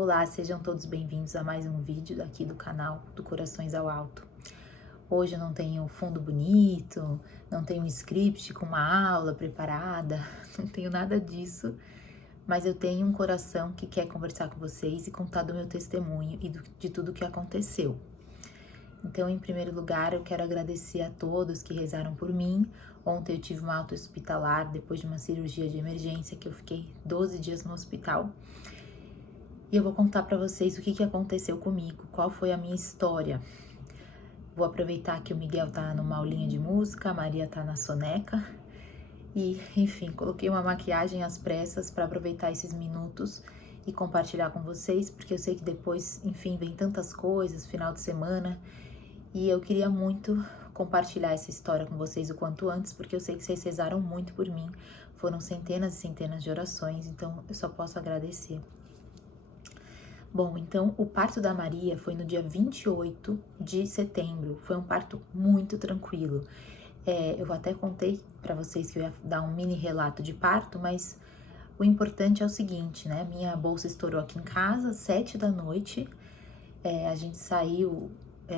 Olá, sejam todos bem-vindos a mais um vídeo aqui do canal do Corações ao Alto. Hoje eu não tenho fundo bonito, não tenho um script com uma aula preparada, não tenho nada disso, mas eu tenho um coração que quer conversar com vocês e contar do meu testemunho e de tudo o que aconteceu. Então, em primeiro lugar, eu quero agradecer a todos que rezaram por mim. Ontem eu tive uma alta hospitalar depois de uma cirurgia de emergência que eu fiquei 12 dias no hospital. E eu vou contar para vocês o que aconteceu comigo, qual foi a minha história. Vou aproveitar que o Miguel tá numa aulinha de música, a Maria tá na soneca. E, enfim, coloquei uma maquiagem às pressas para aproveitar esses minutos e compartilhar com vocês, porque eu sei que depois, enfim, vem tantas coisas, final de semana, e eu queria muito compartilhar essa história com vocês o quanto antes, porque eu sei que vocês rezaram muito por mim, foram centenas e centenas de orações, então eu só posso agradecer. Bom, então o parto da Maria foi no dia 28 de setembro, foi um parto muito tranquilo. Eu até contei para vocês que eu ia dar um mini relato de parto, mas o importante é o seguinte, né? Minha bolsa estourou aqui em casa, 7 da noite, a gente saiu,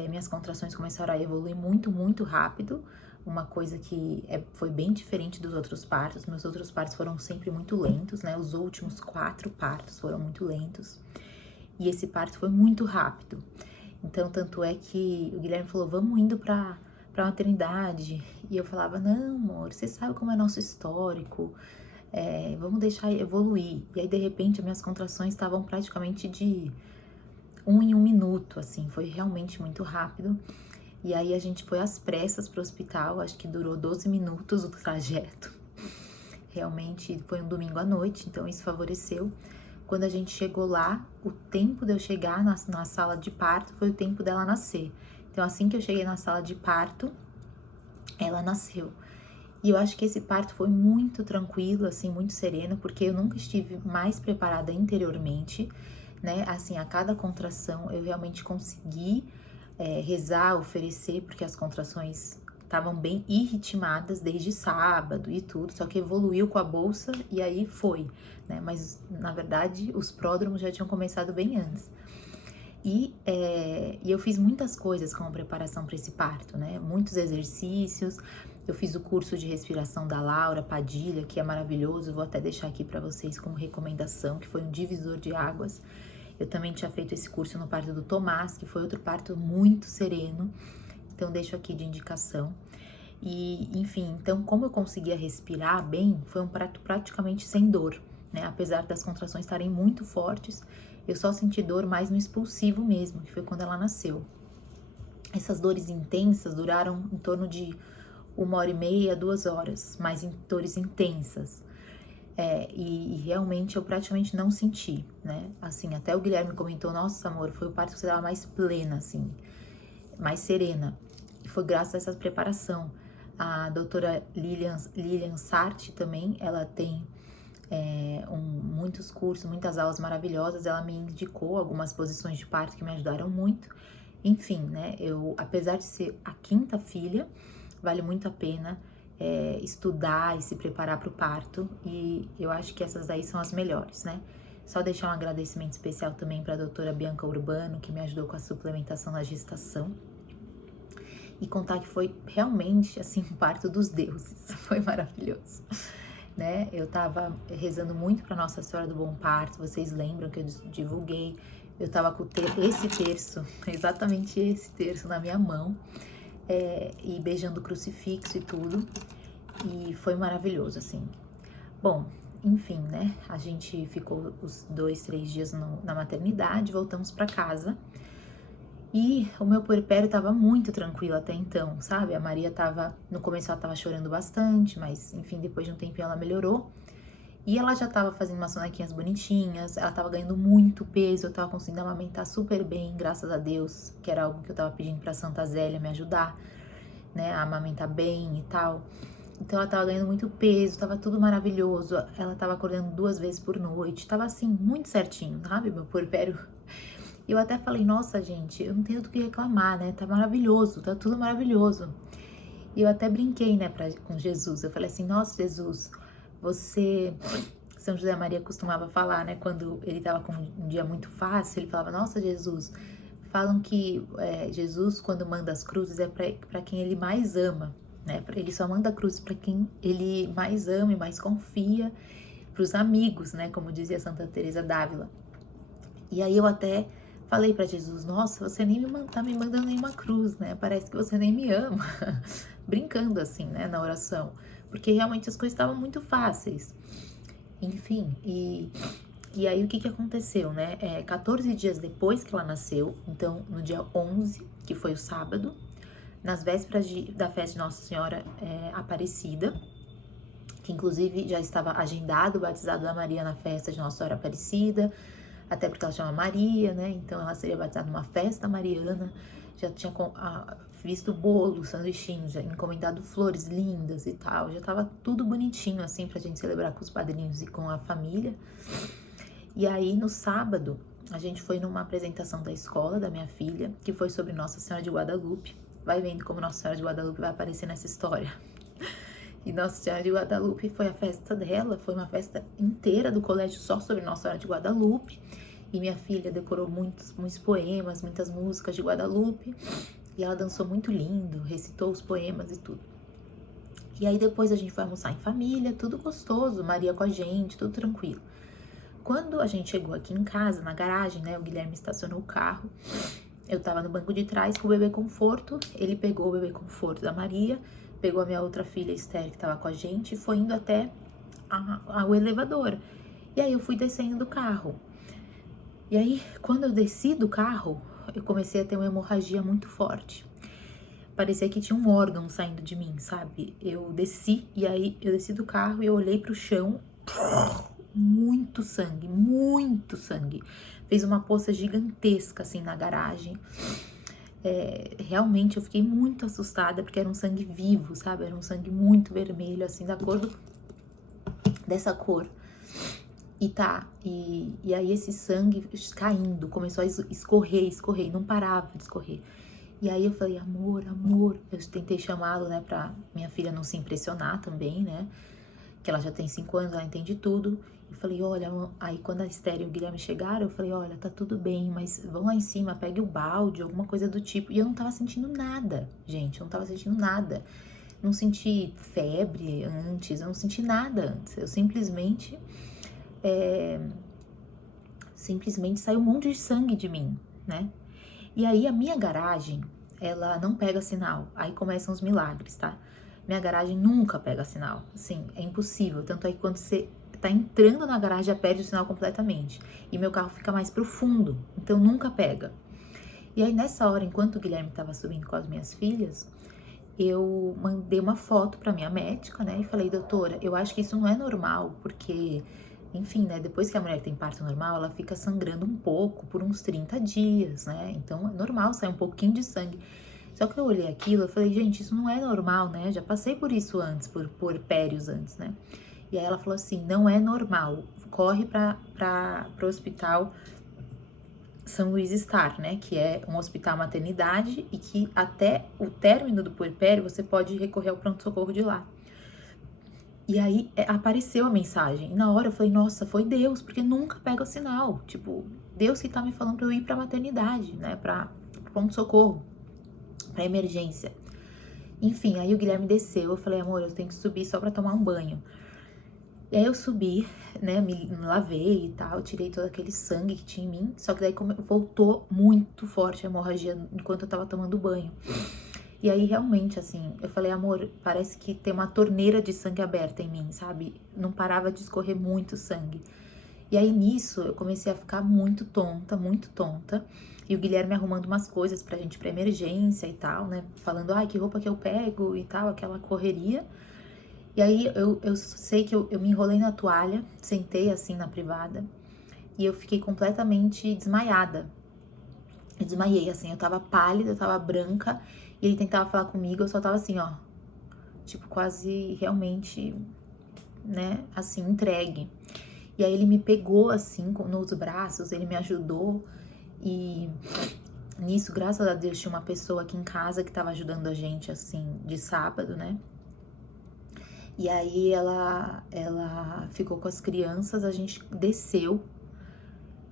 minhas contrações começaram a evoluir muito rápido, uma coisa que foi bem diferente dos outros partos. Meus outros partos foram sempre muito lentos, né? Os últimos 4 partos foram muito lentos. E esse parto foi muito rápido. Então, tanto é que o Guilherme falou, vamos indo pra maternidade. E eu falava, não, amor, você sabe como é nosso histórico, vamos deixar evoluir. E aí, de repente, as minhas contrações estavam praticamente de 1 em 1 minuto, assim, foi realmente muito rápido. E aí, a gente foi às pressas pro hospital, acho que durou 12 minutos o trajeto. Realmente, foi um domingo à noite, então isso favoreceu. Quando a gente chegou lá, o tempo de eu chegar na sala de parto foi o tempo dela nascer. Então, assim que eu cheguei na sala de parto, ela nasceu. E eu acho que esse parto foi muito tranquilo, assim, muito sereno, porque eu nunca estive mais preparada interiormente, né? Assim, a cada contração eu realmente consegui rezar, oferecer, porque as contrações estavam bem ritmadas desde sábado e tudo, só que evoluiu com a bolsa e aí foi, né? Mas, na verdade, os pródromos já tinham começado bem antes. E eu fiz muitas coisas como preparação para esse parto, né? Muitos exercícios. Eu fiz o curso de respiração da Laura Padilha, que é maravilhoso. Vou até deixar aqui para vocês como recomendação, que foi um divisor de águas. Eu também tinha feito esse curso no parto do Tomás, que foi outro parto muito sereno. Então, deixo aqui de indicação. E, enfim, então, como eu conseguia respirar bem, foi um parto praticamente sem dor, né? Apesar das contrações estarem muito fortes, eu só senti dor mais no expulsivo mesmo, que foi quando ela nasceu. Essas dores intensas duraram em torno de 1h30, 2 horas, mas em dores intensas. E realmente eu praticamente não senti, né? Assim, até o Guilherme comentou, nossa, amor, foi o parto que você estava mais plena, assim, mais serena. E foi graças a essa preparação. A doutora Lilian Sarti também, ela tem muitos cursos, muitas aulas maravilhosas. Ela me indicou algumas posições de parto que me ajudaram muito. Enfim, né, apesar de ser a 5ª filha, vale muito a pena estudar e se preparar para o parto, e eu acho que essas daí são as melhores, né? Só deixar um agradecimento especial também para a doutora Bianca Urbano, que me ajudou com a suplementação na gestação, e contar que foi realmente, assim, um parto dos deuses, foi maravilhoso, né? Eu tava rezando muito para Nossa Senhora do Bom Parto, vocês lembram que eu divulguei, eu tava com esse terço, exatamente esse terço na minha mão, e beijando o crucifixo e tudo, e foi maravilhoso, assim. Bom, enfim, né, a gente ficou os 2, 3 dias na maternidade, voltamos para casa, e o meu puerpério tava muito tranquilo até então, sabe? A Maria no começo ela tava chorando bastante, mas enfim, depois de um tempinho ela melhorou. E ela já tava fazendo umas sonequinhas bonitinhas, ela tava ganhando muito peso, eu tava conseguindo amamentar super bem, graças a Deus, que era algo que eu tava pedindo pra Santa Zélia me ajudar, né, a amamentar bem e tal. Então ela tava ganhando muito peso, tava tudo maravilhoso, ela tava acordando 2 vezes por noite, tava assim, muito certinho, sabe, meu puerpério. E eu até falei, nossa gente, eu não tenho do que reclamar, né, tá maravilhoso, tá tudo maravilhoso. E eu até brinquei, né, com Jesus, eu falei assim, nossa Jesus, você São José Maria costumava falar, né? Quando ele estava com um dia muito fácil, ele falava: Nossa, Jesus, falam que Jesus, quando manda as cruzes, é para quem ele mais ama, né? Ele só manda a cruz para quem ele mais ama e mais confia, para os amigos, né? Como dizia Santa Teresa d'Ávila. E aí eu até falei para Jesus: Nossa, você nem tá me mandando nenhuma cruz, né? Parece que você nem me ama. Brincando assim, né? Na oração. Porque realmente as coisas estavam muito fáceis. Enfim, e aí o que aconteceu, né? 14 dias depois que ela nasceu, então no dia 11, que foi o sábado, nas vésperas da festa de Nossa Senhora Aparecida, que inclusive já estava agendado o batizado da Maria na festa de Nossa Senhora Aparecida, até porque ela chama Maria, né? Então ela seria batizada numa festa mariana, já tinha visto bolo, sanduichinhos, já encomendado flores lindas e tal, já tava tudo bonitinho assim pra gente celebrar com os padrinhos e com a família. E aí no sábado a gente foi numa apresentação da escola da minha filha, que foi sobre Nossa Senhora de Guadalupe. Vai vendo como Nossa Senhora de Guadalupe vai aparecer nessa história. E Nossa Senhora de Guadalupe foi a festa dela, foi uma festa inteira do colégio só sobre Nossa Senhora de Guadalupe. E minha filha decorou muitos poemas, muitas músicas de Guadalupe. E ela dançou muito lindo, recitou os poemas e tudo. E aí depois a gente foi almoçar em família, tudo gostoso, Maria com a gente, tudo tranquilo. Quando a gente chegou aqui em casa, na garagem, né, o Guilherme estacionou o carro, eu tava no banco de trás com o bebê conforto, ele pegou o bebê conforto da Maria, pegou a minha outra filha, Esther, que tava com a gente, e foi indo até o elevador. E aí eu fui descendo do carro. E aí, quando eu desci do carro, eu comecei a ter uma hemorragia muito forte. Parecia que tinha um órgão saindo de mim, sabe? Eu desci, e aí eu desci do carro e eu olhei pro chão, muito sangue, muito sangue. Fez uma poça gigantesca, assim, na garagem. Realmente eu fiquei muito assustada, porque era um sangue vivo, sabe? Era um sangue muito vermelho, assim, da cor dessa cor. E aí esse sangue caindo, começou a escorrer, não parava de escorrer. E aí eu falei: amor, eu tentei chamá-lo, né, pra minha filha não se impressionar também, né, que ela já tem 5 anos, ela entende tudo. Eu falei: olha, aí quando a Esther e o Guilherme chegaram, eu falei: olha, tá tudo bem, mas vão lá em cima, pegue o balde, alguma coisa do tipo. E eu não tava sentindo nada, gente, eu não tava sentindo nada. Não senti febre antes, eu não senti nada antes, eu simplesmente saiu um monte de sangue de mim, né? E aí a minha garagem, ela não pega sinal. Aí começam os milagres, tá? Minha garagem nunca pega sinal. Assim, é impossível. Tanto é que quando você tá entrando na garagem, já perde o sinal completamente. E meu carro fica mais pro fundo, então nunca pega. E aí nessa hora, enquanto o Guilherme tava subindo com as minhas filhas, eu mandei uma foto pra minha médica, né? E falei: doutora, eu acho que isso não é normal, porque... enfim, né, depois que a mulher tem parto normal, ela fica sangrando um pouco por uns 30 dias, né? Então é normal sair um pouquinho de sangue. Só que eu olhei aquilo e falei: gente, isso não é normal, né? Já passei por isso antes, por puerpérios antes, né? E aí ela falou assim: não é normal, corre pro hospital São Luís Star, né? Que é um hospital maternidade e que até o término do puerpério você pode recorrer ao pronto-socorro de lá. E aí apareceu a mensagem. E na hora eu falei: nossa, foi Deus, porque nunca pega o sinal. Tipo, Deus que tá me falando pra eu ir pra maternidade, né? Pra pronto-socorro, pra emergência. Enfim, aí o Guilherme desceu. Eu falei: amor, eu tenho que subir só pra tomar um banho. E aí eu subi, né? Me lavei e tal, tirei todo aquele sangue que tinha em mim. Só que daí voltou muito forte a hemorragia enquanto eu tava tomando banho. E aí, realmente, assim, eu falei: amor, parece que tem uma torneira de sangue aberta em mim, sabe? Não parava de escorrer muito sangue. E aí, nisso, eu comecei a ficar muito tonta, muito tonta. E o Guilherme arrumando umas coisas pra gente ir pra emergência e tal, né? Falando: ai, que roupa que eu pego e tal, aquela correria. E aí, eu sei que eu me enrolei na toalha, sentei assim na privada. E eu fiquei completamente desmaiada. Eu desmaiei, assim, eu tava pálida, eu tava branca. E ele tentava falar comigo, eu só tava assim, ó. Tipo, quase realmente, né, assim, entregue. E aí ele me pegou, assim, nos braços, ele me ajudou. E nisso, graças a Deus, tinha uma pessoa aqui em casa que tava ajudando a gente, assim, de sábado, né. E aí ela ficou com as crianças, a gente desceu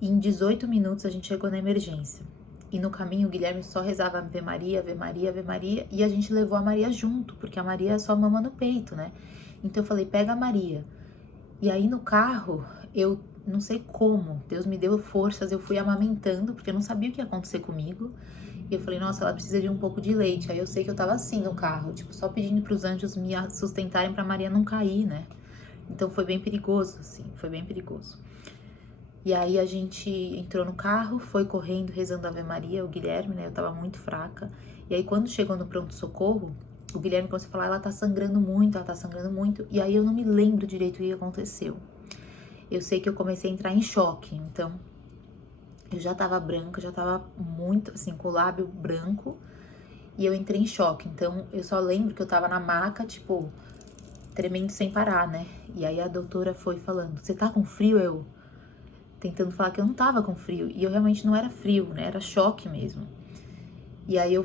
e em 18 minutos a gente chegou na emergência. E no caminho o Guilherme só rezava Ave Maria, Ave Maria, Ave Maria, e a gente levou a Maria junto, porque a Maria só mama no peito, né? Então eu falei, pega a Maria. E aí no carro, eu não sei como, Deus me deu forças, eu fui amamentando, porque eu não sabia o que ia acontecer comigo. E eu falei, nossa, ela precisa de um pouco de leite. Aí eu sei que eu tava assim no carro, tipo, só pedindo pros anjos me sustentarem pra Maria não cair, né? Então foi bem perigoso, assim, foi bem perigoso. E aí a gente entrou no carro, foi correndo, rezando Ave Maria, o Guilherme, né? Eu tava muito fraca. E aí quando chegou no pronto-socorro, o Guilherme começou a falar, ela tá sangrando muito, ela tá sangrando muito. E aí eu não me lembro direito o que aconteceu. Eu sei que eu comecei a entrar em choque, então eu já tava branca, já tava muito, assim, com o lábio branco. E eu entrei em choque, então eu só lembro que eu tava na maca, tipo, tremendo sem parar, né? E aí a doutora foi falando, você tá com frio? Eu tentando falar que eu não tava com frio. E eu realmente não era frio, né? Era choque mesmo. E aí eu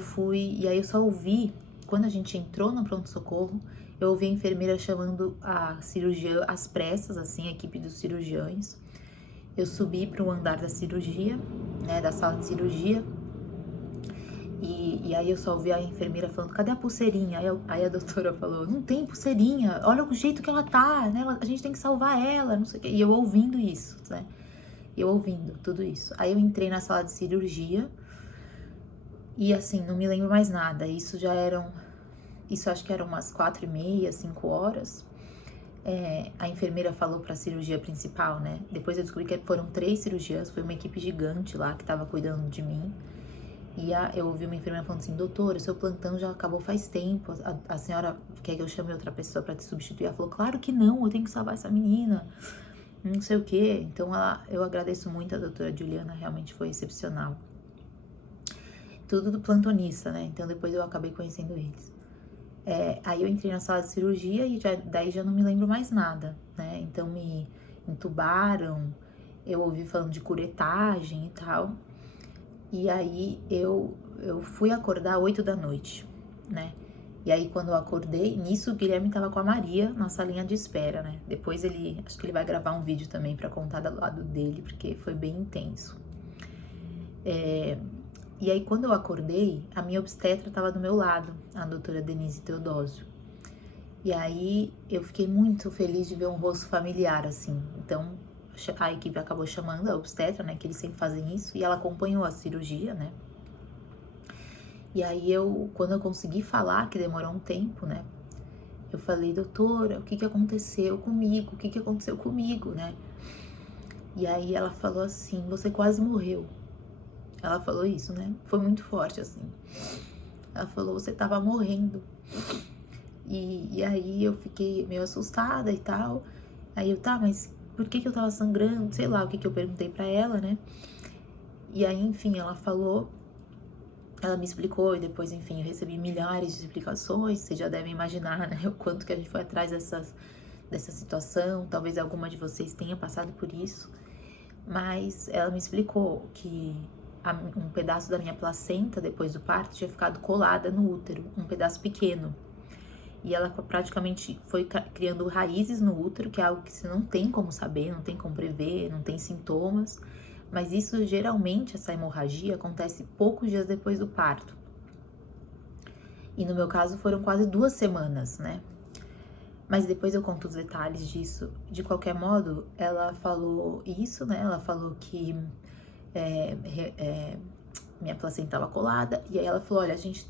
só ouvi, quando a gente entrou no pronto-socorro, eu ouvi a enfermeira chamando a cirurgiã às pressas, assim, a equipe dos cirurgiões. Eu subi para o andar da cirurgia, né, da sala de cirurgia, e aí eu só ouvi a enfermeira falando, cadê a pulseirinha? Aí a doutora falou, não tem pulseirinha, olha o jeito que ela tá, né, a gente tem que salvar ela, não sei o quê. E eu ouvindo isso, né, eu ouvindo tudo isso. Aí eu entrei na sala de cirurgia, e assim, não me lembro mais nada, isso acho que eram umas 4h30, 5 horas. A enfermeira falou pra cirurgia principal, né? Depois eu descobri que foram 3 cirurgiãs, foi uma equipe gigante lá que tava cuidando de mim. E eu ouvi uma enfermeira falando assim, doutora, seu plantão já acabou faz tempo, a senhora quer que eu chame outra pessoa pra te substituir? Ela falou, claro que não, eu tenho que salvar essa menina, não sei o quê. Então eu agradeço muito a doutora Juliana, realmente foi excepcional. Tudo do plantonista, né? Então depois eu acabei conhecendo eles. Aí eu entrei na sala de cirurgia e daí já não me lembro mais nada, né? Então me entubaram, eu ouvi falando de curetagem e tal. E aí eu fui acordar 8 da noite, né? E aí quando eu acordei, nisso o Guilherme tava com a Maria na salinha de espera, né? Depois acho que ele vai gravar um vídeo também pra contar do lado dele, porque foi bem intenso. E aí, quando eu acordei, a minha obstetra estava do meu lado, a doutora Denise Teodósio. E aí, eu fiquei muito feliz de ver um rosto familiar, assim. Então, a equipe acabou chamando a obstetra, né, que eles sempre fazem isso, e ela acompanhou a cirurgia, né. E aí, quando eu consegui falar, que demorou um tempo, né, eu falei, doutora, o que aconteceu comigo? O que aconteceu comigo, né? E aí, ela falou assim, você quase morreu. Ela falou isso, né? Foi muito forte, assim. Ela falou, você tava morrendo. E aí eu fiquei meio assustada e tal. Aí eu, tá, mas por que eu tava sangrando? Sei lá o que eu perguntei pra ela, né? E aí, enfim, ela falou, ela me explicou e depois, enfim, eu recebi milhares de explicações. Vocês já devem imaginar, né? O quanto que a gente foi atrás dessa situação. Talvez alguma de vocês tenha passado por isso. Mas ela me explicou que um pedaço da minha placenta, depois do parto, tinha ficado colada no útero, um pedaço pequeno. E ela praticamente foi criando raízes no útero, que é algo que você não tem como saber, não tem como prever, não tem sintomas. Mas isso, geralmente, essa hemorragia acontece poucos dias depois do parto. E no meu caso, foram quase 2 semanas, né? Mas depois eu conto os detalhes disso. De qualquer modo, ela falou isso, né? Ela falou que minha placenta estava colada, e aí ela falou, olha, a gente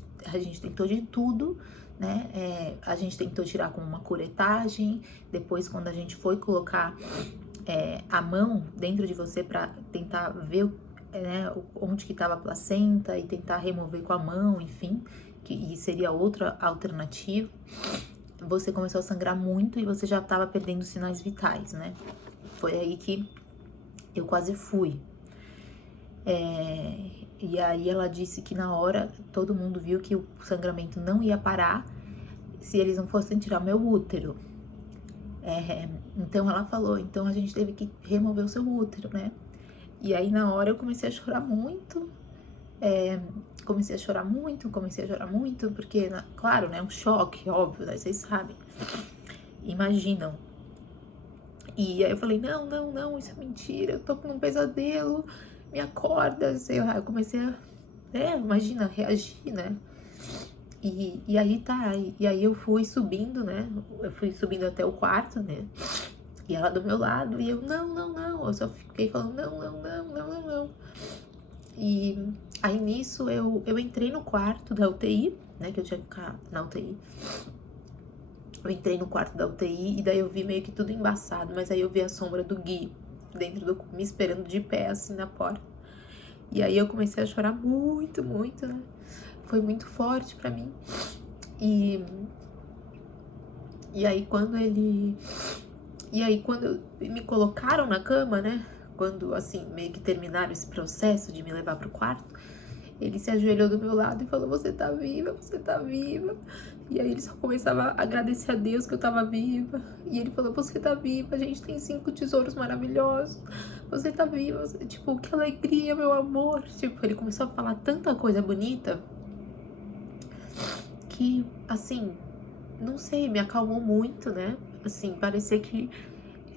tentou de tudo, né, a gente tentou tirar com uma curetagem, depois quando a gente foi colocar a mão dentro de você para tentar ver onde que estava a placenta e tentar remover com a mão, enfim, e seria outra alternativa, você começou a sangrar muito e você já estava perdendo sinais vitais, né, foi aí que eu quase fui. E aí ela disse que na hora todo mundo viu que o sangramento não ia parar se eles não fossem tirar meu útero. Então ela falou, então a gente teve que remover o seu útero, né? E aí na hora eu comecei a chorar muito, comecei a chorar muito, porque, claro, né, um choque, óbvio, né, vocês sabem. imaginam. E aí eu falei, não, não, não, isso é mentira, eu tô com um pesadelo, me acorda, sei lá, eu comecei a, imagina, reagir, né? E aí tá, e aí eu fui subindo, né? Eu fui subindo até o quarto, né? E ela do meu lado, e eu, não, não, não. Eu só fiquei falando, não, não, não, não, não, não. E aí nisso eu entrei no quarto da UTI, né? Que eu tinha que ficar na UTI. Eu entrei no quarto da UTI e daí eu vi meio que tudo embaçado, mas aí eu vi a sombra do Gui dentro do, me esperando de pé, assim, na porta. E aí eu comecei a chorar muito, muito, né? Foi muito forte pra mim. E aí quando ele... E aí quando me colocaram na cama, né? Quando, assim, meio que terminaram esse processo de me levar pro quarto, ele se ajoelhou do meu lado e falou, você tá viva, você tá viva. E aí ele só começava a agradecer a Deus que eu tava viva. E ele falou, você tá viva, a gente tem 5 tesouros maravilhosos. Você tá viva, tipo, que alegria, meu amor. Tipo, ele começou a falar tanta coisa bonita que, assim, não sei, me acalmou muito, né? Assim, parecia que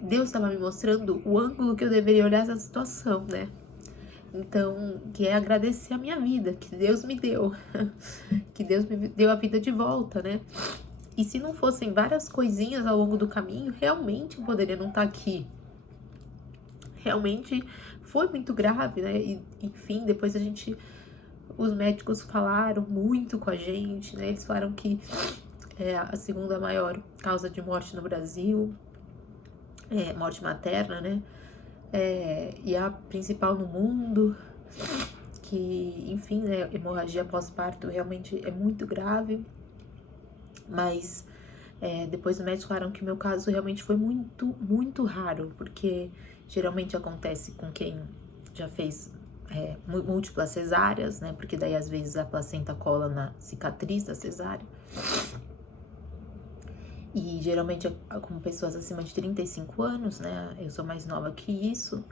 Deus estava me mostrando o ângulo que eu deveria olhar essa situação, né? Então, que é agradecer a minha vida, que Deus me deu, que Deus me deu a vida de volta, né? E se não fossem várias coisinhas ao longo do caminho, realmente eu poderia não estar aqui. Realmente foi muito grave, né? E, enfim, depois os médicos falaram muito com a gente, né? Eles falaram que é a segunda maior causa de morte no Brasil, morte materna, né? E a principal no mundo, que, enfim, né, hemorragia pós-parto realmente é muito grave, mas depois os médicos falaram que o meu caso realmente foi muito, muito raro, porque geralmente acontece com quem já fez múltiplas cesáreas, né, porque daí às vezes a placenta cola na cicatriz da cesárea. E geralmente é com pessoas acima de 35 anos, né? Eu sou mais nova que isso.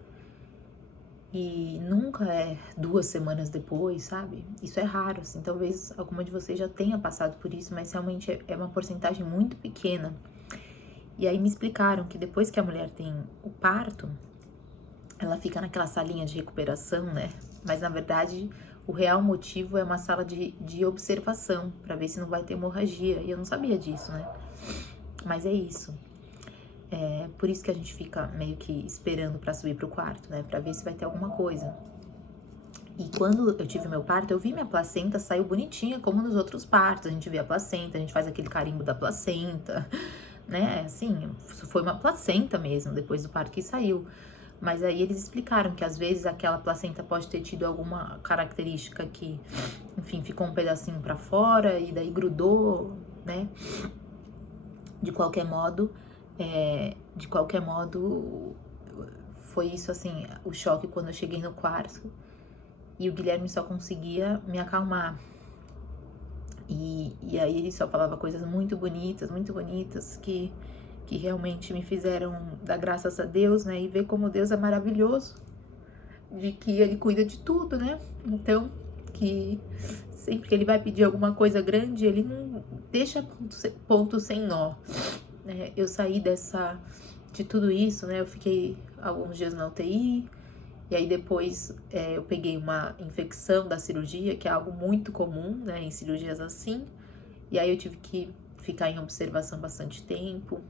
E nunca é 2 semanas depois, sabe? Isso é raro, assim. Talvez alguma de vocês já tenha passado por isso, mas realmente é uma porcentagem muito pequena. E aí me explicaram que depois que a mulher tem o parto, ela fica naquela salinha de recuperação, né? Mas na verdade, o real motivo é uma sala de observação, pra ver se não vai ter hemorragia. E eu não sabia disso, né? Mas é isso. Por isso que a gente fica meio que esperando pra subir pro quarto, né? Pra ver se vai ter alguma coisa. E quando eu tive meu parto, eu vi minha placenta, saiu bonitinha, como nos outros partos. A gente vê a placenta, a gente faz aquele carimbo da placenta, né? Assim, foi uma placenta mesmo, depois do parto que saiu. Mas aí eles explicaram que às vezes aquela placenta pode ter tido alguma característica que, enfim, ficou um pedacinho pra fora e daí grudou, né? De qualquer modo, foi isso, assim, o choque quando eu cheguei no quarto e o Guilherme só conseguia me acalmar. E aí ele só falava coisas muito bonitas, que realmente me fizeram dar graças a Deus, né? E ver como Deus é maravilhoso, de que Ele cuida de tudo, né? Então, que sempre que Ele vai pedir alguma coisa grande, Ele não deixa ponto sem nó. Eu saí de tudo isso, né? Eu fiquei alguns dias na UTI, e aí depois eu peguei uma infecção da cirurgia, que é algo muito comum, né? Em cirurgias assim. E aí eu tive que ficar em observação bastante tempo,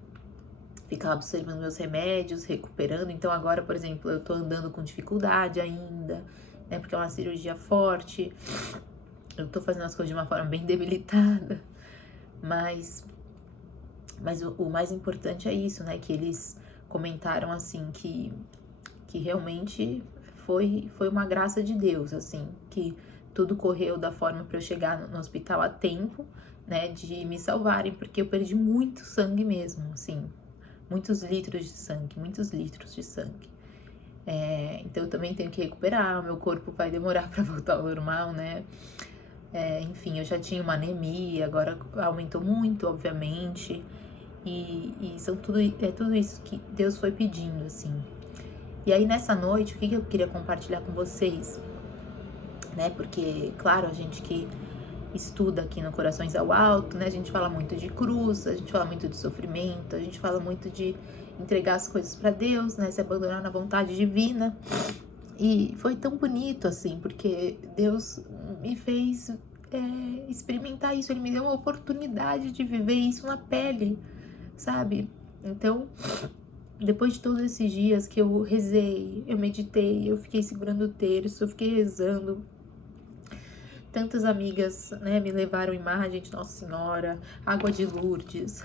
ficar observando meus remédios, recuperando. Então agora, por exemplo, eu tô andando com dificuldade ainda, né? Porque é uma cirurgia forte. Eu tô fazendo as coisas de uma forma bem debilitada. Mas o mais importante é isso, né? Que eles comentaram, assim, que realmente foi uma graça de Deus, assim. Que tudo correu da forma para eu chegar no hospital a tempo, né? De me salvarem, porque eu perdi muito sangue mesmo, assim. Muitos litros de sangue, muitos litros de sangue. Então eu também tenho que recuperar, o meu corpo vai demorar para voltar ao normal, né? Enfim, eu já tinha uma anemia, agora aumentou muito, obviamente. E tudo isso que Deus foi pedindo, assim. E aí nessa noite, o que eu queria compartilhar com vocês, né? Porque, claro, a gente que estuda aqui no Corações ao Alto, né? A gente fala muito de cruz, a gente fala muito de sofrimento, a gente fala muito de entregar as coisas para Deus, né? Se abandonar na vontade divina. E foi tão bonito, assim, porque Deus me fez experimentar isso. Ele me deu uma oportunidade de viver isso na pele, sabe? Então, depois de todos esses dias que eu rezei, eu meditei, eu fiquei segurando o terço, eu fiquei rezando. Tantas amigas, né, me levaram imagem de Nossa Senhora, água de Lourdes.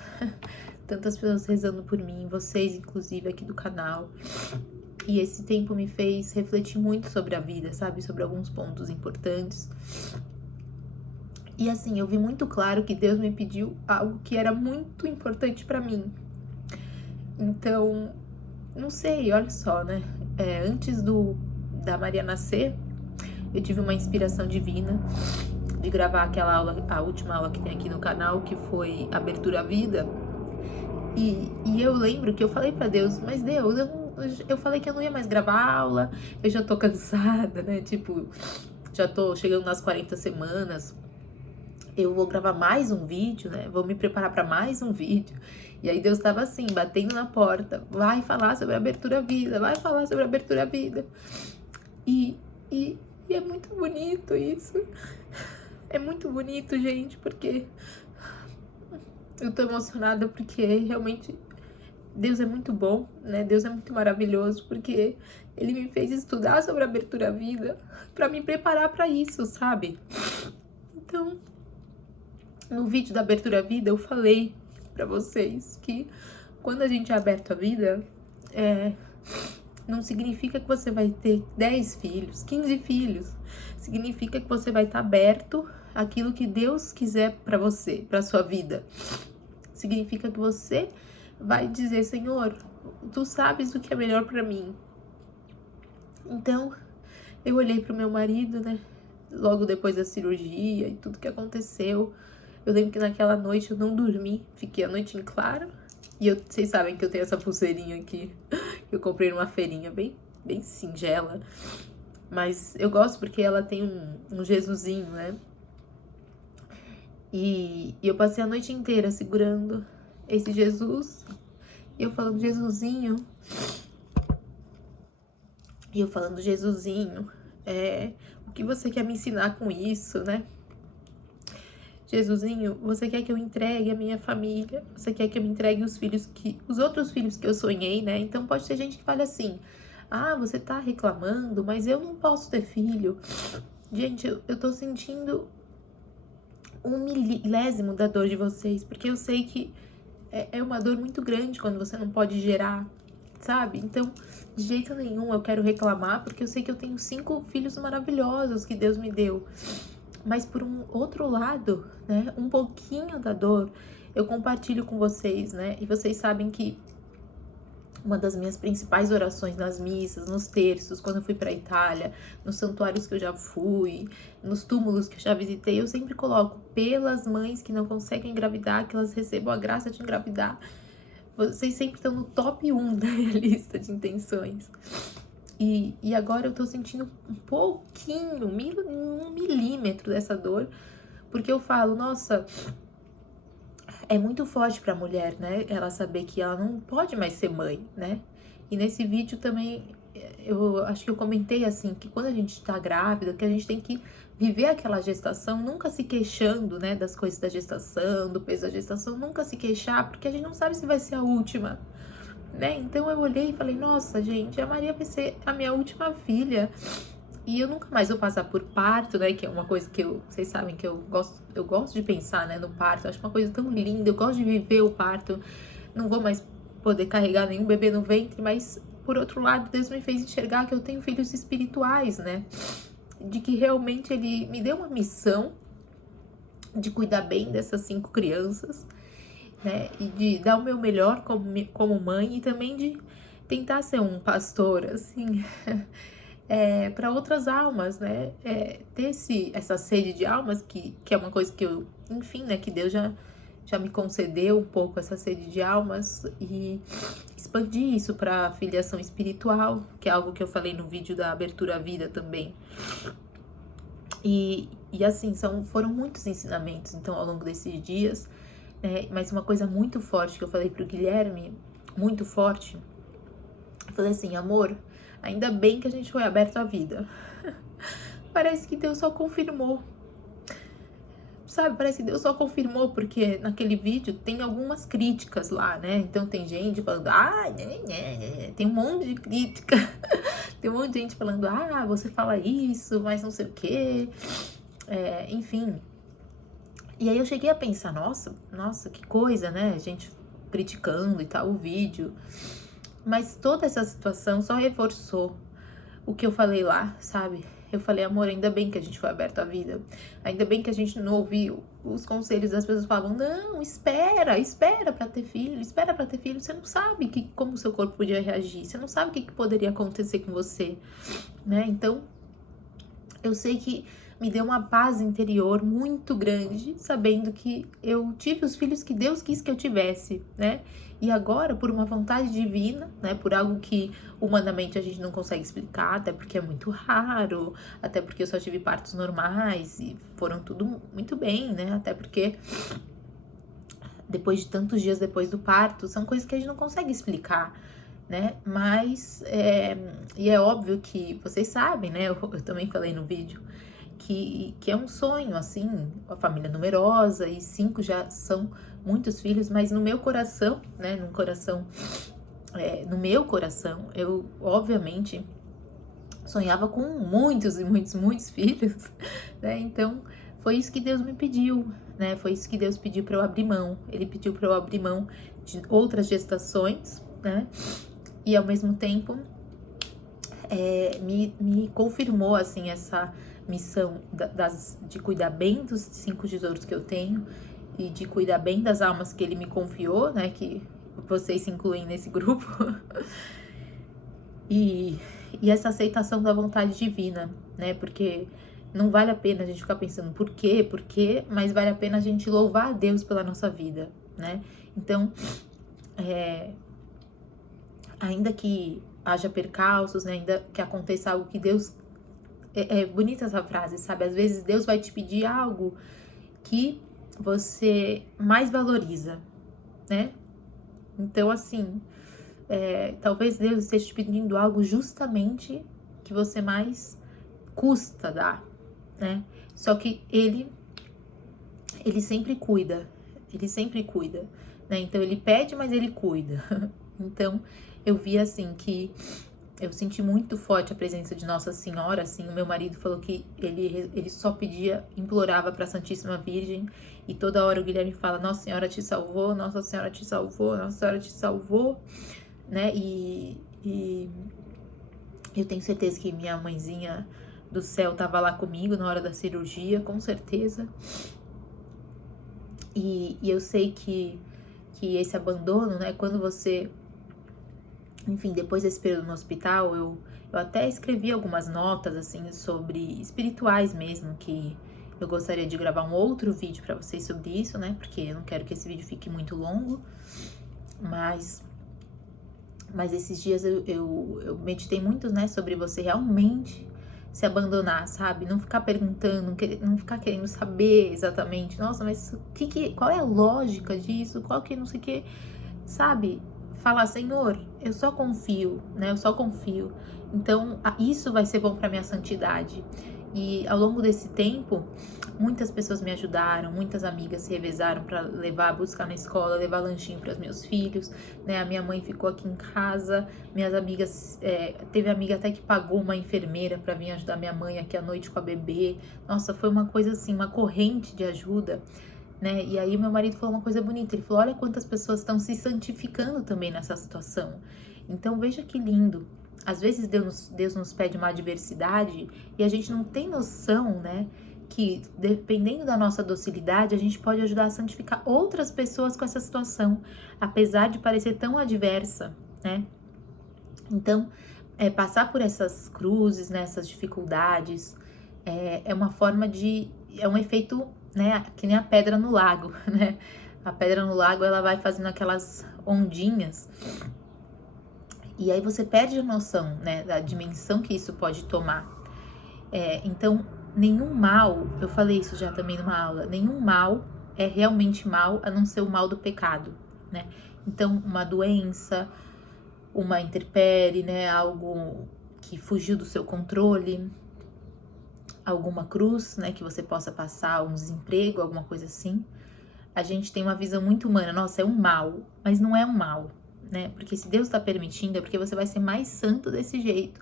Tantas pessoas rezando por mim, vocês, inclusive, aqui do canal. E esse tempo me fez refletir muito sobre a vida, sabe? Sobre alguns pontos importantes. E assim, eu vi muito claro que Deus me pediu algo que era muito importante pra mim. Então, não sei, olha só, né? Antes da Maria nascer, eu tive uma inspiração divina de gravar aquela aula, a última aula que tem aqui no canal, que foi Abertura à Vida. E eu lembro que eu falei pra Deus, mas Deus, eu falei que eu não ia mais gravar aula, eu já tô cansada, né? Tipo, já tô chegando nas 40 semanas, eu vou gravar mais um vídeo, né? Vou me preparar pra mais um vídeo. E aí Deus tava assim, batendo na porta, vai falar sobre a abertura à vida, vai falar sobre a abertura à vida. E é muito bonito isso. É muito bonito, gente, porque eu tô emocionada porque realmente Deus é muito bom, né? Deus é muito maravilhoso, porque Ele me fez estudar sobre a abertura à vida pra me preparar pra isso, sabe? Então, no vídeo da abertura à vida, eu falei pra vocês que quando a gente é aberto à vida, não significa que você vai ter 10 filhos, 15 filhos. Significa que você vai estar aberto àquilo que Deus quiser pra você, pra sua vida. Significa que você vai dizer, Senhor, tu sabes o que é melhor pra mim. Então, eu olhei pro meu marido, né? Logo depois da cirurgia e tudo que aconteceu. Eu lembro que naquela noite eu não dormi, fiquei a noite em claro. E vocês sabem que eu tenho essa pulseirinha aqui, que eu comprei numa feirinha bem singela. Mas eu gosto porque ela tem um Jesusinho, né? E eu passei a noite inteira segurando esse Jesus. E eu falando, Jesusinho. O que você quer me ensinar com isso, né? Jesusinho, você quer que eu entregue a minha família? Você quer que eu me entregue os outros filhos que eu sonhei, né? Então pode ter gente que fale assim, ah, você tá reclamando, mas eu não posso ter filho. Gente, eu tô sentindo 1/1000º da dor de vocês, porque eu sei que é uma dor muito grande quando você não pode gerar, sabe? Então, de jeito nenhum eu quero reclamar, porque eu sei que eu tenho 5 filhos maravilhosos que Deus me deu. Mas por um outro lado, né, um pouquinho da dor eu compartilho com vocês, né? E vocês sabem que uma das minhas principais orações nas missas, nos terços, quando eu fui pra Itália, nos santuários que eu já fui, nos túmulos que eu já visitei, eu sempre coloco pelas mães que não conseguem engravidar, que elas recebam a graça de engravidar. Vocês sempre estão no top 1 da minha lista de intenções. E agora eu tô sentindo um pouquinho, 1 milímetro dessa dor, porque eu falo, nossa, é muito forte pra mulher, né? Ela saber que ela não pode mais ser mãe, né? E nesse vídeo também, eu acho que eu comentei assim, que quando a gente tá grávida, que a gente tem que viver aquela gestação, nunca se queixando, né, das coisas da gestação, do peso da gestação, nunca se queixar, porque a gente não sabe se vai ser a última, né? Então eu olhei e falei, nossa, gente, a Maria vai ser a minha última filha. E eu nunca mais vou passar por parto, né? Que é uma coisa que vocês sabem que eu gosto de pensar, né, no parto. Eu acho uma coisa tão linda, eu gosto de viver o parto. Não vou mais poder carregar nenhum bebê no ventre, mas por outro lado, Deus me fez enxergar que eu tenho filhos espirituais, né? De que realmente Ele me deu uma missão de cuidar bem dessas 5 crianças, né? E de dar o meu melhor como mãe e também de tentar ser um pastor, assim, para outras almas, né? Ter essa sede de almas, que é uma coisa que eu, enfim, né? Que Deus já me concedeu um pouco essa sede de almas e expandir isso para filiação espiritual, que é algo que eu falei no vídeo da abertura à vida também. E assim, foram muitos ensinamentos, então, ao longo desses dias, né? Mas uma coisa muito forte que eu falei pro Guilherme, muito forte, eu falei assim, amor, ainda bem que a gente foi aberto à vida. Parece que Deus só confirmou. Sabe, parece que Deus só confirmou, porque naquele vídeo tem algumas críticas lá, né? Então tem gente falando, tem um monte de crítica. Tem um monte de gente falando, você fala isso, mas não sei o quê. Enfim. E aí eu cheguei a pensar, nossa, que coisa, né? Gente criticando e tal, o vídeo. Mas toda essa situação só reforçou o que eu falei lá, sabe? Eu falei, amor, ainda bem que a gente foi aberto à vida. Ainda bem que a gente não ouviu os conselhos das pessoas falavam, não, espera pra ter filho, espera pra ter filho. Você não sabe como o seu corpo podia reagir, você não sabe o que poderia acontecer com você, né? Então, eu sei que me deu uma paz interior muito grande, sabendo que eu tive os filhos que Deus quis que eu tivesse, né? E agora, por uma vontade divina, né? Por algo que humanamente a gente não consegue explicar, até porque é muito raro, até porque eu só tive partos normais e foram tudo muito bem, né? Até porque depois de tantos dias depois do parto, são coisas que a gente não consegue explicar, né? Mas, e é óbvio que vocês sabem, né? Eu também falei no vídeo, que é um sonho, assim, a família numerosa, e 5 já são muitos filhos, mas no meu coração, né, no meu coração, eu, obviamente, sonhava com muitos e muitos filhos, né, então, foi isso que Deus me pediu, né, foi isso que Deus pediu para eu abrir mão, Ele pediu para eu abrir mão de outras gestações, né, e ao mesmo tempo, me confirmou, assim, essa missão de cuidar bem dos 5 tesouros que eu tenho e de cuidar bem das almas que ele me confiou, né, que vocês se incluem nesse grupo, e essa aceitação da vontade divina, né, porque não vale a pena a gente ficar pensando por quê, mas vale a pena a gente louvar a Deus pela nossa vida, né, então, ainda que haja percalços, né, ainda que aconteça algo que Deus... É bonita essa frase, sabe? Às vezes Deus vai te pedir algo que você mais valoriza, né? Então, assim, talvez Deus esteja te pedindo algo justamente que você mais custa dar, né? Só que Ele sempre cuida, né? Então, Ele pede, mas Ele cuida. Então, eu vi, assim, que eu senti muito forte a presença de Nossa Senhora, assim, o meu marido falou que ele só pedia, implorava para a Santíssima Virgem, e toda hora o Guilherme fala, Nossa Senhora te salvou, Nossa Senhora te salvou, Nossa Senhora te salvou, né, e eu tenho certeza que minha mãezinha do céu tava lá comigo na hora da cirurgia, com certeza, e eu sei que esse abandono, né, quando você... Enfim, depois desse período no hospital, eu até escrevi algumas notas, assim, sobre espirituais mesmo, que eu gostaria de gravar um outro vídeo pra vocês sobre isso, né? Porque eu não quero que esse vídeo fique muito longo. Mas esses dias eu meditei muito, né? Sobre você realmente se abandonar, sabe? Não ficar perguntando, não ficar querendo saber exatamente. Nossa, mas qual é a lógica disso? Qual que não sei o que, sabe? Falar, Senhor, eu só confio, né? Eu só confio. Então, isso vai ser bom para minha santidade. E ao longo desse tempo, muitas pessoas me ajudaram, muitas amigas se revezaram para levar, buscar na escola, levar lanchinho para os meus filhos, né? A minha mãe ficou aqui em casa, minhas amigas, teve amiga até que pagou uma enfermeira para vir ajudar minha mãe aqui à noite com a bebê. Nossa, foi uma coisa assim, uma corrente de ajuda, né? E aí meu marido falou uma coisa bonita, ele falou, olha quantas pessoas estão se santificando também nessa situação. Então veja que lindo, às vezes Deus nos pede uma adversidade e a gente não tem noção, né, que dependendo da nossa docilidade, a gente pode ajudar a santificar outras pessoas com essa situação, apesar de parecer tão adversa, né? Então, passar por essas cruzes, né, essas dificuldades, é uma forma é um efeito, né, que nem a pedra no lago, né? A pedra no lago, ela vai fazendo aquelas ondinhas e aí você perde a noção, né, da dimensão que isso pode tomar. Então, nenhum mal, eu falei isso já também numa aula, nenhum mal é realmente mal a não ser o mal do pecado, né? Então, uma doença, uma intempérie, né? Algo que fugiu do seu controle, alguma cruz, né? Que você possa passar, um desemprego, alguma coisa assim. A gente tem uma visão muito humana, nossa, é um mal, mas não é um mal, né? Porque se Deus está permitindo, é porque você vai ser mais santo desse jeito.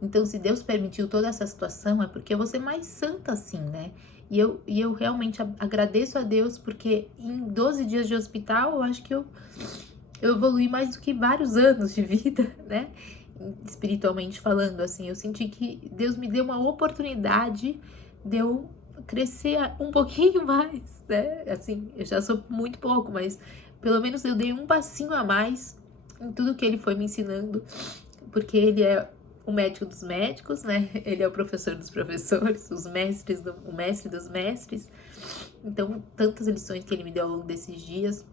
Então, se Deus permitiu toda essa situação, é porque eu vou ser mais santa assim, né? E eu realmente agradeço a Deus, porque em 12 dias de hospital, eu acho que eu evolui mais do que vários anos de vida, né? Espiritualmente falando, assim, eu senti que Deus me deu uma oportunidade de eu crescer um pouquinho mais, né? Assim, eu já sou muito pouco, mas pelo menos eu dei um passinho a mais em tudo que ele foi me ensinando, porque ele é o médico dos médicos, né? Ele é o professor dos professores, o mestre dos mestres. Então, tantas lições que ele me deu ao longo desses dias.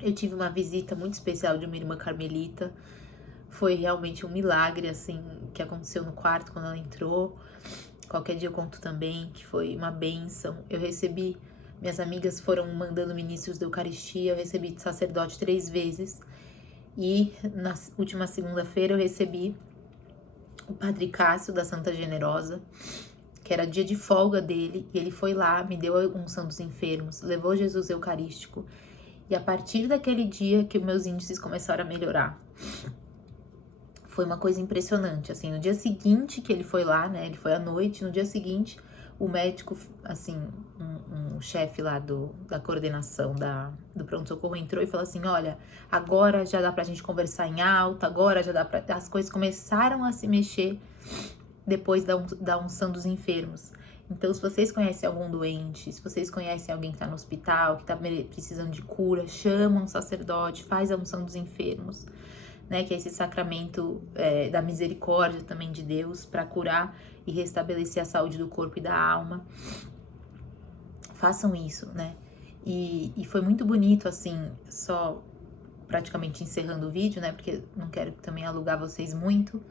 Eu tive uma visita muito especial de uma irmã carmelita. Foi realmente um milagre, assim, que aconteceu no quarto quando ela entrou. Qualquer dia eu conto também, que foi uma bênção. Eu recebi, minhas amigas foram mandando ministros da Eucaristia, eu recebi de sacerdote 3 vezes. E na última segunda-feira eu recebi o Padre Cássio da Santa Generosa, que era dia de folga dele, e ele foi lá, me deu a unção dos enfermos, levou Jesus Eucarístico. E a partir daquele dia que meus índices começaram a melhorar. Foi uma coisa impressionante, assim, no dia seguinte que ele foi lá, né, ele foi à noite, no dia seguinte, o médico, assim, um chefe lá da coordenação do pronto-socorro entrou e falou assim, olha, agora já dá pra gente conversar em alta, agora já dá pra... As coisas começaram a se mexer depois da unção dos enfermos. Então, se vocês conhecem algum doente, se vocês conhecem alguém que tá no hospital, que tá precisando de cura, chama um sacerdote, faz a unção dos enfermos, né, que é esse sacramento da misericórdia também de Deus para curar e restabelecer a saúde do corpo e da alma. Façam isso, né? E foi muito bonito, assim, só praticamente encerrando o vídeo, né, porque não quero também alugar vocês muito,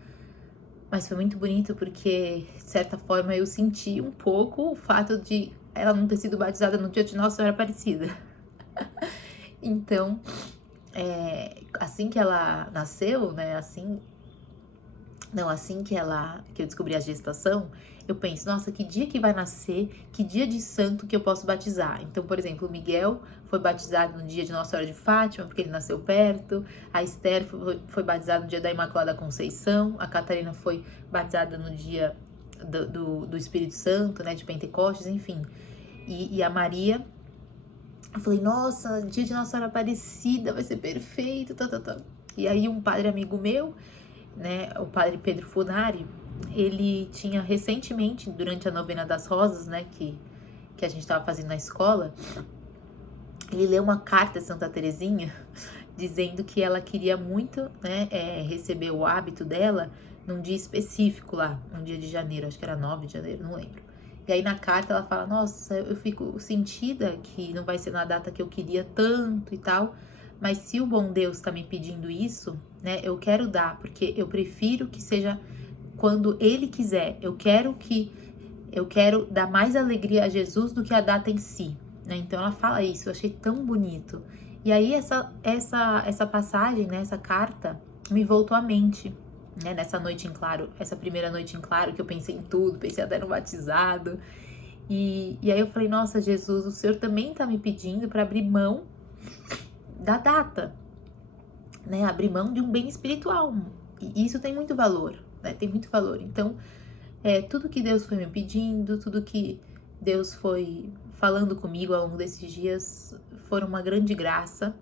mas foi muito bonito porque, de certa forma, eu senti um pouco o fato de ela não ter sido batizada no dia de Nossa Senhora Aparecida. Então, assim que ela nasceu, né, assim que eu descobri a gestação, eu penso, nossa, que dia que vai nascer, que dia de santo que eu posso batizar. Então, por exemplo, o Miguel foi batizado no dia de Nossa Senhora de Fátima, porque ele nasceu perto. A Esther foi batizada no dia da Imaculada Conceição. A Catarina foi batizada no dia do Espírito Santo, né, de Pentecostes, enfim. E a Maria, eu falei, nossa, dia de Nossa Senhora Aparecida vai ser perfeito, tá. E aí um padre amigo meu, né, o padre Pedro Funari, ele tinha recentemente, durante a novena das rosas, né, que a gente estava fazendo na escola, ele leu uma carta de Santa Teresinha dizendo que ela queria muito, né, receber o hábito dela num dia específico lá, num dia de janeiro, acho que era 9 de janeiro, não lembro. E aí na carta ela fala, nossa, eu fico sentida que não vai ser na data que eu queria tanto e tal, mas se o bom Deus tá me pedindo isso, né, eu quero dar, porque eu prefiro que seja quando Ele quiser. Eu quero dar mais alegria a Jesus do que a data em si, né? Então ela fala isso, eu achei tão bonito. E aí essa passagem, né, essa carta me voltou à mente, né, nessa noite em claro, essa primeira noite em claro que eu pensei em tudo, pensei até no batizado. E aí eu falei, nossa, Jesus, o Senhor também tá me pedindo para abrir mão da data, né? Abrir mão de um bem espiritual. E isso tem muito valor, né? Tem muito valor. Então, tudo que Deus foi me pedindo, tudo que Deus foi falando comigo ao longo desses dias foram uma grande graça.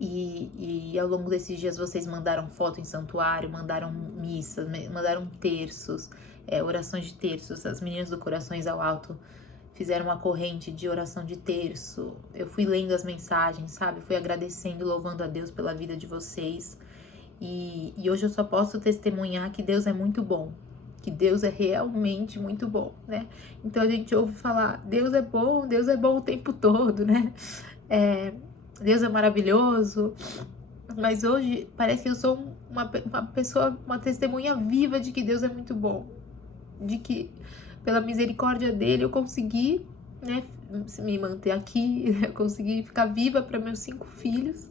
E ao longo desses dias vocês mandaram foto em santuário, mandaram missas, mandaram terços, orações de terços. As meninas do Corações ao Alto fizeram uma corrente de oração de terço. Eu fui lendo as mensagens, sabe? Fui agradecendo, louvando a Deus pela vida de vocês. E hoje eu só posso testemunhar que Deus é muito bom. Que Deus é realmente muito bom, né? Então a gente ouve falar, Deus é bom o tempo todo, né? Deus é maravilhoso. Mas hoje parece que eu sou uma pessoa, uma testemunha viva de que Deus é muito bom. de que pela misericórdia dele eu consegui, né, me manter aqui, eu consegui ficar viva para meus 5 filhos,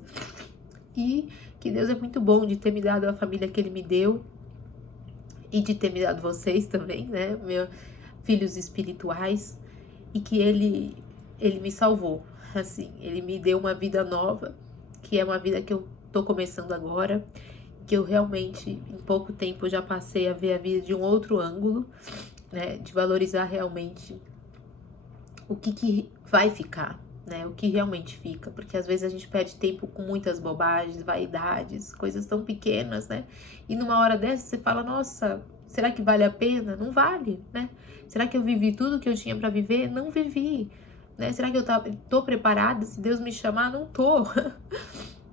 e que Deus é muito bom de ter me dado a família que ele me deu, e de ter me dado vocês também, né, meus filhos espirituais, e que ele me salvou, assim, ele me deu uma vida nova, que é uma vida que eu tô começando agora, que eu realmente, em pouco tempo, já passei a ver a vida de um outro ângulo, né, de valorizar realmente o que vai ficar, né, o que realmente fica, porque às vezes a gente perde tempo com muitas bobagens, vaidades, coisas tão pequenas, né, e numa hora dessa você fala, nossa, será que vale a pena? Não vale, né, será que eu vivi tudo que eu tinha para viver? Não vivi, né, será que eu tô preparada? Se Deus me chamar, não tô,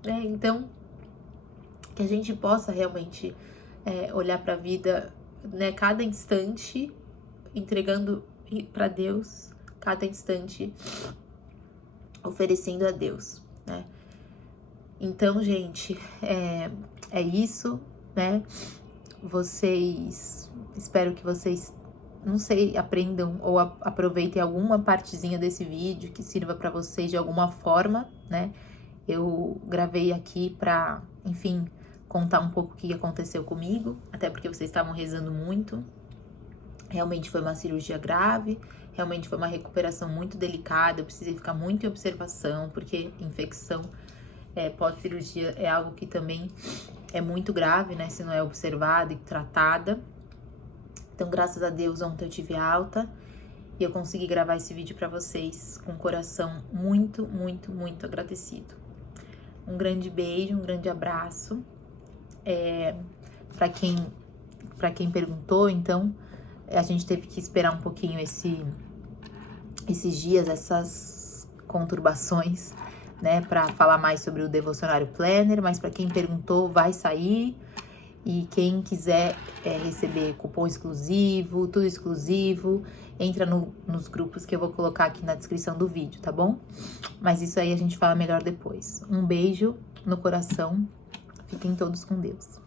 né, então, que a gente possa realmente olhar para a vida, né, cada instante, entregando para Deus, cada instante oferecendo a Deus, né? Então, gente, é isso, né? Espero que vocês, não sei, aprendam ou aproveitem alguma partezinha desse vídeo que sirva para vocês de alguma forma, né? Eu gravei aqui para, enfim, contar um pouco o que aconteceu comigo, até porque vocês estavam rezando muito. Realmente foi uma cirurgia grave, realmente foi uma recuperação muito delicada, eu precisei ficar muito em observação, porque infecção pós-cirurgia é algo que também é muito grave, né, se não é observada e tratada. Então, graças a Deus, ontem eu tive alta e eu consegui gravar esse vídeo para vocês com o coração muito, muito, muito agradecido. Um grande beijo, um grande abraço. Para quem perguntou, então, a gente teve que esperar um pouquinho esses dias, essas conturbações, né, para falar mais sobre o Devocionário Planner, mas para quem perguntou, vai sair, e quem quiser receber cupom exclusivo, tudo exclusivo, entra nos grupos que eu vou colocar aqui na descrição do vídeo, tá bom? Mas isso aí a gente fala melhor depois. Um beijo no coração, fiquem todos com Deus.